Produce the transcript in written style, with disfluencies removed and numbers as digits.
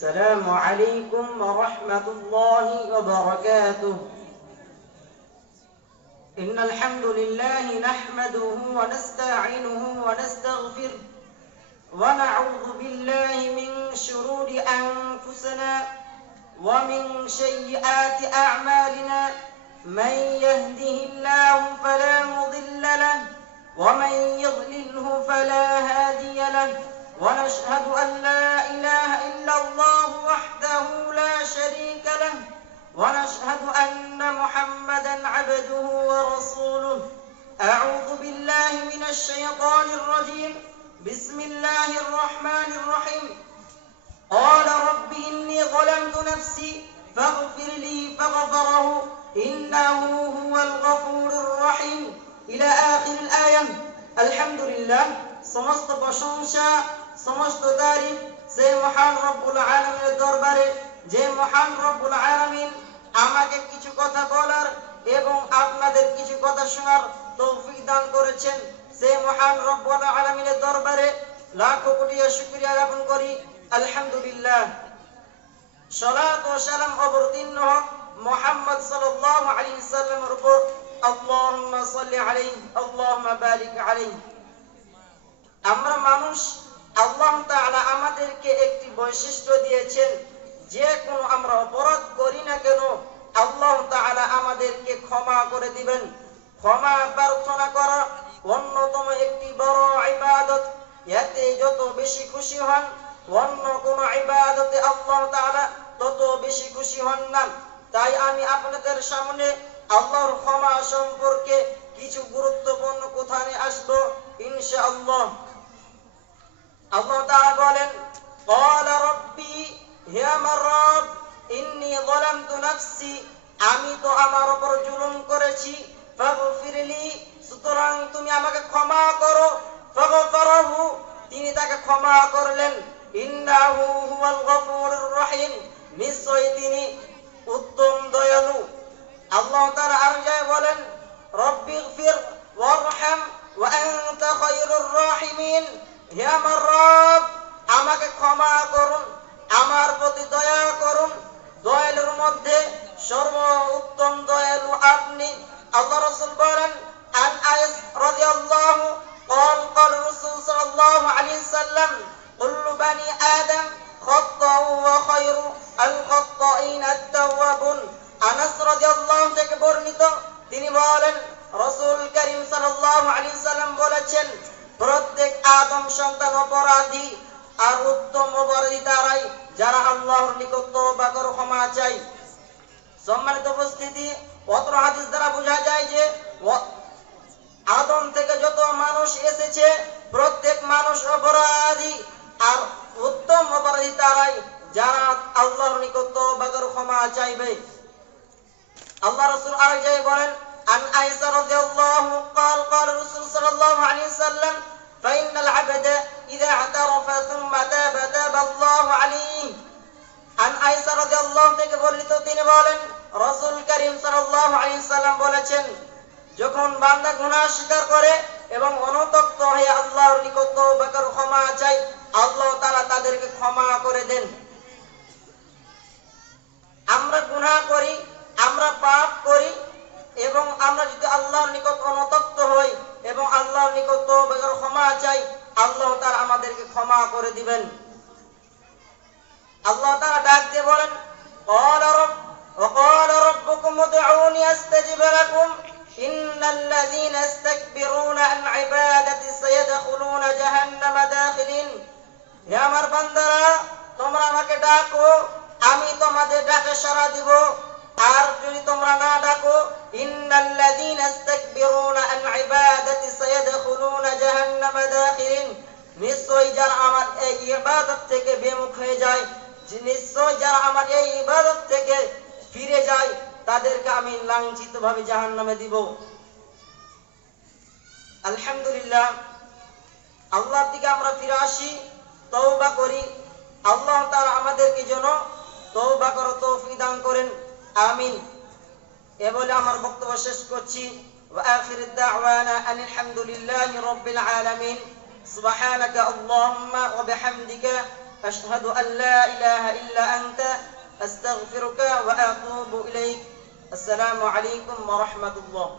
السلام عليكم ورحمة الله وبركاته. إن الحمد لله نحمده ونستعينه ونستغفره ونعوذ بالله من شرور أنفسنا ومن سيئات أعمالنا. من يهده الله فلا مضل له ومن يضلله فلا هادي له. ونشهد أن لا إله إلا الله وحده لا شريك له ونشهد أن محمدا عبده ورسوله. أعوذ بالله من الشيطان الرجيم. بسم الله الرحمن الرحيم. قال رب إني ظلمت نفسي فاغفر لي فغفره إنه هو الغفور الرحيم إلى آخر الآية. الحمد لله. সমস্ত প্রশংসা সমস্ত তারিফ সেই মহান রব্বুল আলামিনের দরবারে, যে মহান রব্বুল আলামিন আমাকে কিছু কথা বলার এবং আপনাদের কিছু কথা শোনার তৌফিক দান করেছেন। সেই মহান রব্বুল আলামিনের দরবারে লাখো কোটি শুকরিয়া জ্ঞাপন করি। আলহামদুলিল্লাহ। সালাত ও সালাম অবতীর্ণ হোক মুহাম্মদ সাল্লাল্লাহু আলাইহি ওয়াসাল্লামের উপর। আল্লাহুম্মা সাল্লি আলাইহি আল্লাহুম্মা বারিক আলাইহি। আমরা মানুষ, আল্লাহ তাআলা আমাদেরকে একটি বৈশিষ্ট্য দিয়েছেন, যে কোনো আমরা অপরাধ করি না কেন আল্লাহ তাআলা আমাদেরকে ক্ষমা করে দিবেন। ক্ষমা প্রার্থনা করা অন্যতম একটি বড় ইবাদত। এতে যত বেশি খুশি হন অন্য কোন ইবাদতে আল্লাহ তাআলা তত বেশি খুশি হন না। তাই আমি আপনাদের সামনে আল্লাহর ক্ষমা সম্পর্কে কিছু গুরুত্বপূর্ণ কথা নিয়ে আসবো ইনশাআল্লাহ। আল্লাহ তাআলা বলেন, ক্বালা রাব্বি, হে আমার রব, ইন্নী যালামতু নাফসি, আমি তো আমার উপর জুলুম করেছি, ফাগফিরলি, সুতরাং তুমি আমাকে ক্ষমা করো। ফাগফারাহু, তিনি তাকে ক্ষমা করলেন। ইন্নাহু হুয়াল গফুরুর রহিম, নিশ্চয়ই তিনি উত্তম দয়ালু। আল্লাহ তাআলা আর যায় বলেন, রব্বিগফির ওয়ারহাম ওয়া আনতা খায়রুর রাহিমিন, হে আমার রব, আমাকে ক্ষমা করুন, আমার প্রতি দয়া করুন, দয়ালুর মধ্যে সর্বোত্তম দয়ালু আপনি। আল্লাহ রাসূল বলেন, আন আয়েশ রাদিয়াল্লাহু قال قال الرسول صلى الله عليه وسلم كل بني آدم خطاء وخير الخطائين التوابون। আনাস রাদিয়াল্লাহু থেকে বর্ণিত, তিনি বলেন রাসূল করিম সাল্লাল্লাহু আলাইহি ওয়াসাল্লাম বলেছেন, প্রত্যেক আদম সন্তান অপরাধী, আর উত্তম অপরাধী তারাই যারা আল্লাহর নিকট তওবা করে ক্ষমা চায়। সম্মানিত উপস্থিতি, অত্র হাদিস দ্বারা বোঝা যায় যে আদম থেকে যত মানুষ এসেছে প্রত্যেক মানুষ অপরাধী, আর উত্তম অপরাধী তারাই যারা আল্লাহর নিকট তওবা করে ক্ষমা চাইবে। আল্লাহ রাসূল আরেক জায়গায় বলেন, আন আয়েশা রাদিয়াল্লাহু قال قال الرسول صلى الله عليه وسلم فإن العبد إذا اعترف ثم تاب تاب الله عليه। আন আয়েশা রাদিয়াল্লাহু থেকে বর্ণিত, তিনি বলেন রাসূল করিম সাল্লাল্লাহু আলাইহি ওয়াসাল্লাম বলেছেন, যখন বান্দা গুনাহ স্বীকার করে এবং অনুতপ্ত হয়ে আল্লাহর নিকট তওবা করে ক্ষমা চায়, আল্লাহ তাআলা তাদেরকে ক্ষমা করে দেন। আমরা গুনাহ করি, আমরা পাপ করি, এবং আমরা যদি আল্লাহর নিকট অনুতপ্ত হই এবং আল্লাহর নিকট তওবা করে ক্ষমা চাই, আল্লাহ তাআলা আমাদেরকে ক্ষমা করে দিবেন। আল্লাহ তাআলা ডাক দিয়ে বলেন, وقال ربكم ادعوني استجب لكم إن الذين يستكبرون عن عبادتي سيدخلون جهنم داخلين। হে আমার বান্দারা, তোমরা আমাকে ডাকো, আমি তোমাদের ডাকে সাড়া দিব। আর যদি তোমরা না ডাকো, ইন্নাল্লাযীনা ইস্তাকবিরুনা আন ইবাদাতি সায়াদখুলুনা জাহান্নাম দাখিলিন, নিশ্চয়ই যারা আমার এই ইবাদত থেকে বিমুখ হয়ে যায়, নিশ্চয়ই যারা আমার এই ইবাদত থেকে ফিরে যায়, তাদেরকে আমি লাঞ্ছিতভাবে জাহান্নামে দিব। আলহামদুলিল্লাহ। আল্লাহর দিকে আমরা ফিরে আসি, তওবা করি। আল্লাহ তাআলা আমাদেরকে যেন তওবা করার তৌফিক দান করেন, আমিন। এ বলে আমার বক্তব্য শেষ করছি। ওয়া আখিরু দাওয়ানা আলহামদুলিল্লাহি রাব্বিল আলামিন। সুবহানাকা আল্লাহুম্মা ওয়া বিহামদিকা أشهد أن لا إله إلا أنت أستغفرك وأتوب إليك السلام عليكم ورحمة الله